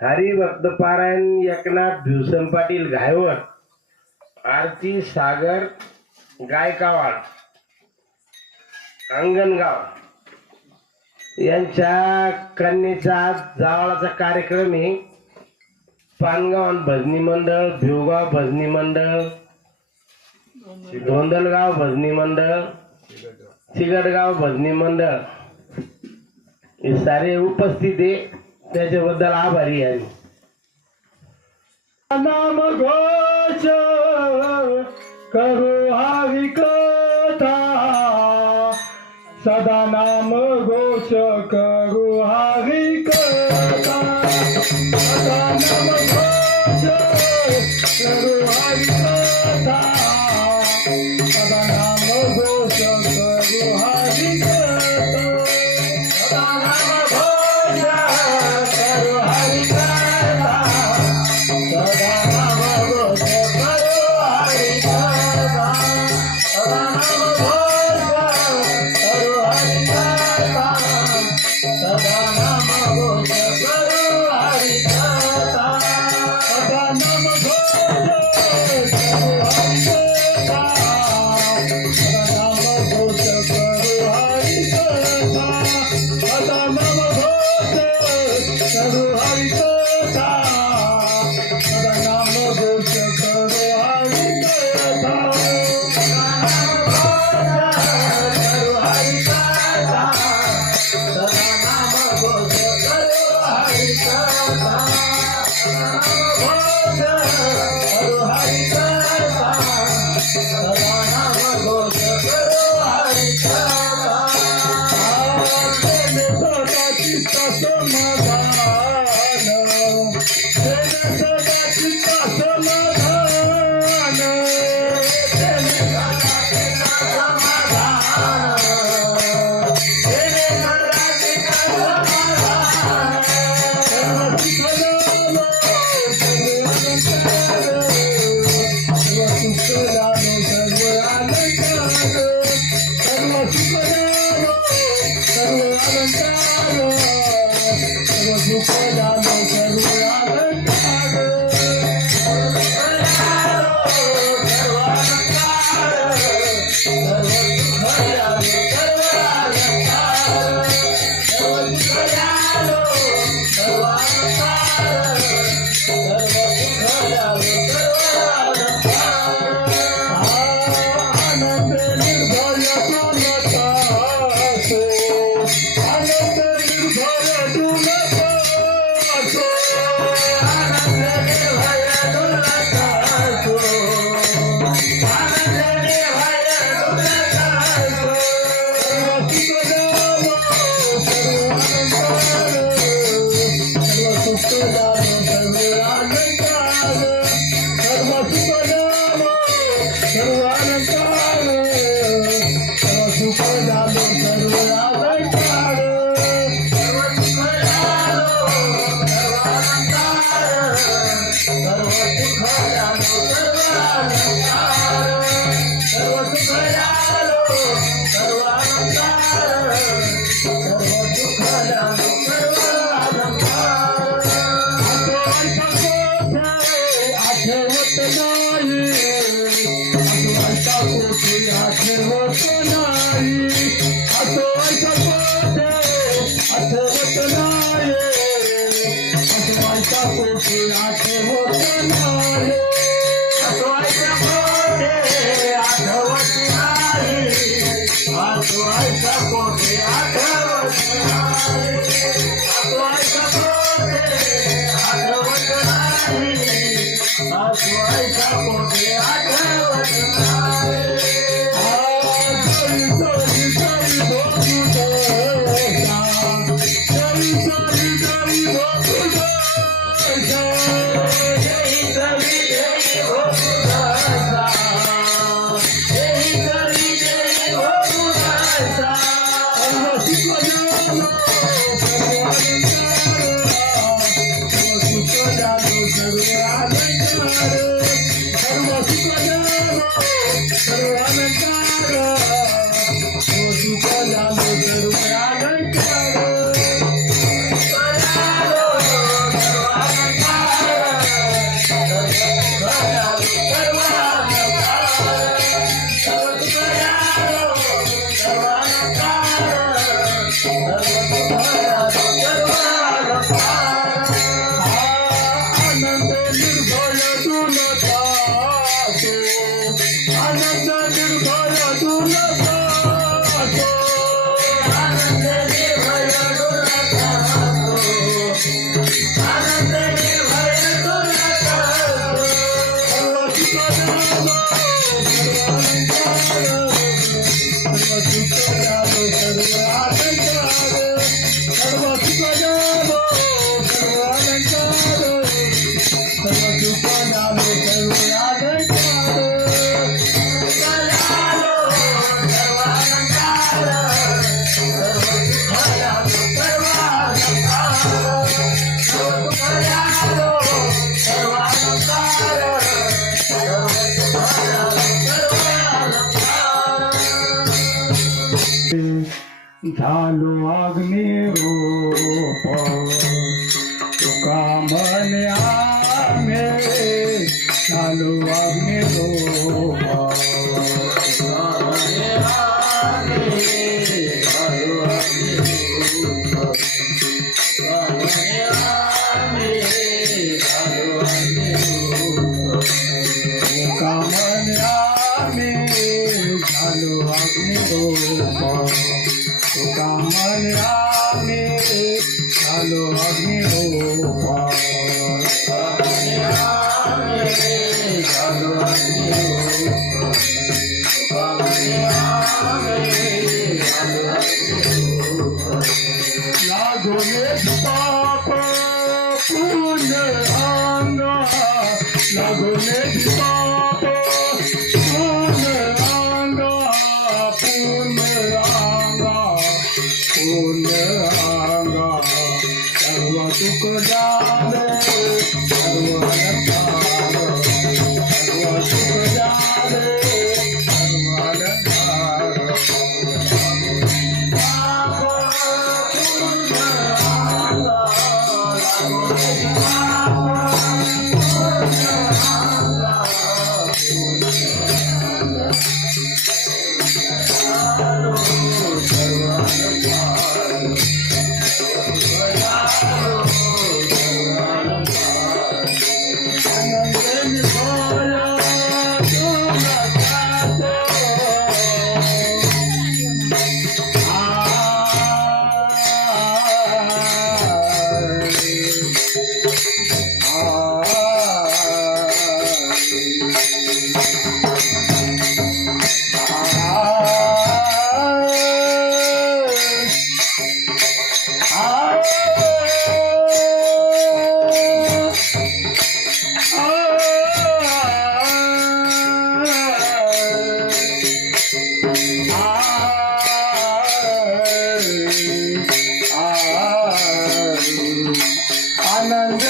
हरिभक्त पारायण एकनाथ भीवसन पाटील घायवळ, आरती सागर गायकवाड अंगणगाव यांच्या कन्येचा आज जावळाचा कार्यक्रम आहे. पानगाव भजनी मंडळ, भिवगाव भजनी मंडळ, धोंदलगाव भजनी मंडळ, चिगडगाव भजनी मंडळ हे सारे उपस्थित आहे, त्याच्याबद्दल आभारी आहे. नाम घोष करू हरि कथा, सदा नाम घोष करू हरि कथा, सदा नाम घोष करू हरि कथा, सदा नाम घोष करू हरि कथा, सदा नाम घोष करू हरि कथा, सदा नाम घोष करू हरि कथा, सदा नाम घोष करू हरि कथा, सदा नाम घोष करू हरि कथा, सदा नाम घोष करू हरि कथा, सदा नाम घोष करू हरि कथा, सदा नाम घोष करू हरि कथा, सदा नाम घोष करू हरि कथा, सदा नाम घोष करू हरि कथा, सदा नाम घोष करू हरि कथा, सदा नाम घोष करू हरि कथा, सदा नाम घोष करू हरि कथा. तेने सदा चित्त समाधान, तेने सदा चित्त समाधान, तेने सदा चित्त समाधान, तेने सदा चित्त समाधान, सर्व सुख जानो सर्व अलंकार, सर्व सुख जानो सर्व अलंकार, सर्व सुख जानो सर्व अलंकार, सर्व सुख जानो सर्व अलंकार, सर्व सुख जानो सर्व अलंकार, सर्व सुख जानो सर्व अलंकार, सर्व सुख जानो सर्व अलंकार. आनंद निर्भय तुमचासो, आनंद निर्भय तुमचासो, आनंद निर्भय तुमचासो, आनंद निर्भय तुमचासो, सर्व सुख जानो सर्व अलंकार, सर्व सुख जानो सर्व अलंकार, सर्व सुख जानो सर्व अलंकार, सर्व सुख जानो सर्व अलंकार, सर्व सुख जानो सर्व अलंकार, सर्व सुख जानो सर्व अलंकार, सर्व सुख जानो सर्व अलंकार, सर्व सुख जानो सर्व अलंकार. आठवत नाही, आठवत नाही, आठवत नाही, आठवायचा पोटे आठवत नाही, आठवायचा पोटे आठवत नाही, आठवायचा पोटे आठवत नाही, आठवायचा पोटे आठवत नाही, आठवायचा पोटे आठवत नाही. सर्व झालो अग्निरूप तुका म्हणे आम्ही झालो अग्निरूप आनंद